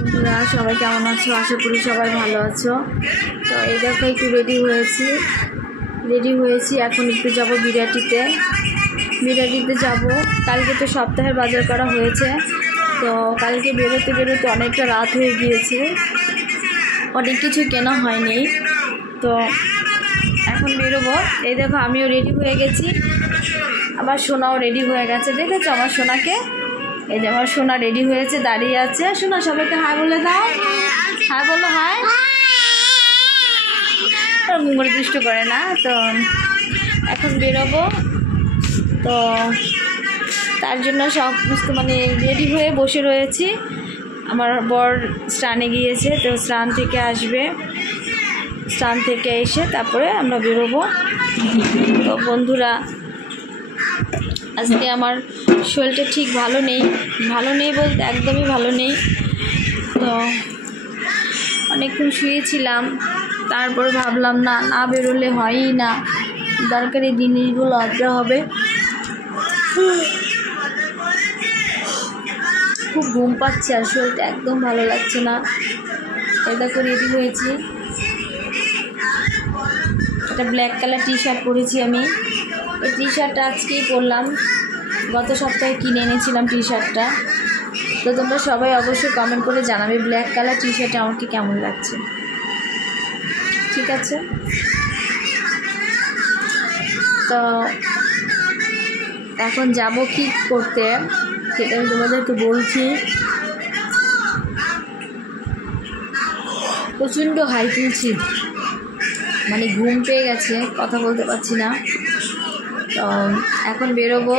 বন্ধুরা সবাই কেমন আছো? আশা করি সবাই ভালো আছো। তো এই দেখো একটু রেডি হয়েছি। এখন একটু যাব বিরাটিতে যাব। কালকে তো সপ্তাহের বাজার করা হয়েছে, তো কালকে বেরোতে অনেকটা রাত হয়ে গিয়েছে, অনেক কিছু কেনা হয়নি। তো এখন বেরোবো। এই দেখো আমিও রেডি হয়ে গেছি, আমার সোনাও রেডি হয়ে গেছে। দেখেছো আমার সোনাকে? এই যে আমার সোনা রেডি হয়েছে, দাঁড়িয়ে আছে। সোনা সবাইকে হাই বলে দাও, হাই বলো, হাই। মুখে দুষ্ট করে না। তো এখন বেরোবো, তো তার জন্য সমস্ত রেডি হয়ে বসে রয়েছি। আমার বর স্নানে গিয়েছে, তো স্নান থেকে আসবে, স্নান থেকে এসে তারপরে আমরা বেরোবো। তো বন্ধুরা আজকে আমার শরীরটা ঠিক ভালো নেই বলতে একদমই ভালো নেই। তো অনেকক্ষণ শুয়েছিলাম, তারপরে ভাবলাম না বেরোলে হয়ই না, দরকারি জিনিসগুলো আনতে হবে। খুব ঘুম পাচ্ছে আর শরীরটা একদম ভালো লাগছে না। এটা করে রেডি হয়েছি, একটা ব্ল্যাক কালার টি শার্ট পরেছি আমি। এই টি শার্টটা আজকেই পরলাম, গত সপ্তাহে কিনে এনেছিলাম টি শার্টটা। তো তোমরা সবাই অবশ্যই কমেন্ট করে জানাবে ব্ল্যাক কালার টি শার্টটা আমাকে কেমন লাগছে, ঠিক আছে? তো এখন যাব কি করতে সেটা আমি তোমাদেরকে বলছি। প্রচণ্ড হাই তুলছি, ঘুম পেয়ে গেছে, কথা বলতে পারছি না। তো এখন বেরোবো,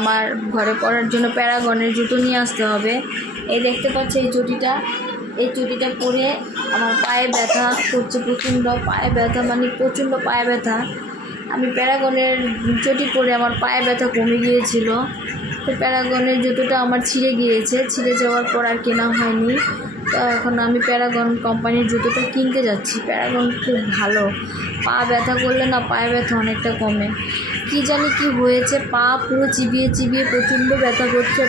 আমার ঘরে পরার জন্য প্যারাগনের জুতো নিয়ে আসতে হবে। এই দেখতে পাচ্ছি এই চটিটা পরে আমার পায়ে ব্যথা করছে, প্রচণ্ড পায়ে ব্যথা। আমি প্যারাগনের চটি পরে আমার পায়ে ব্যথা কমে গিয়েছিল। তো প্যারাগনের জুতোটা আমার ছিঁড়ে যাওয়ার পর আর কেনা হয়নি। তো এখন আমি প্যারাগন কোম্পানির জুতোটা কিনতে যাচ্ছি। প্যারাগন খুব ভালো, পা ব্যথা করলে পায়ে ব্যথা অনেকটা কমে। কি জানি কি হয়েছে, পা পুরো চিবিয়ে প্রচণ্ড ব্যথা করছে।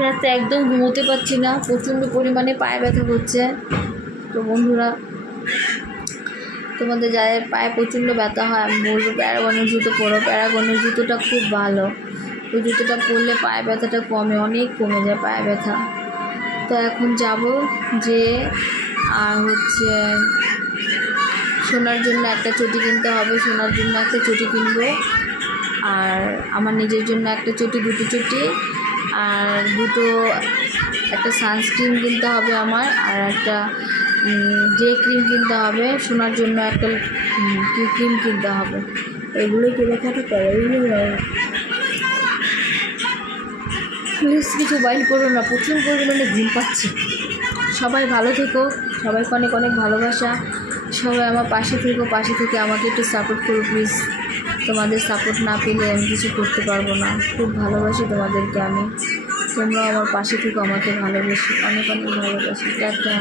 রাতে একদম ঘুমোতে পারছি না, প্রচণ্ড পরিমাণে পায়ে ব্যথা করছে। তো বন্ধুরা তোমাদের যাদের পায়ে প্রচণ্ড ব্যথা হয় আমি বলবো প্যারাগনের জুতো পরো। প্যারাগনের জুতোটা খুব ভালো, ওই জুতোটা পরলে পায়ে ব্যথাটা অনেক কমে যায় পায়ে ব্যথা। তো এখন যাব যে আর সোনার জন্য একটা চটি কিনতে হবে, সোনার জন্য একটা চটি কিনবো, আর আমার নিজের জন্য একটা চটি, দুটো চটি, আর একটা সানস্ক্রিন কিনতে হবে আমার, আর একটা ডে ক্রিম কিনতে হবে। সোনার জন্য একটা ক্রিম কিনতে হবে। এগুলোই কেনাকাটা প্লিজ কিছু বাইর করো না, প্রচুর পরিমাণে ঘুম পাচ্ছে। সবাই ভালো থেকো, সবাইকে অনেক অনেক ভালোবাসা। সবাই আমার পাশে থেকে আমাকে একটু সাপোর্ট করো প্লিজ। তোমাদের সাপোর্ট না পেলে আমি কিছু করতে পারবো না। খুব ভালোবাসি তোমাদেরকে আমি, তোমরাও আমার পাশে থেকে আমাকে ভালোবাসি, অনেক অনেক ভালোবাসি। টাটা।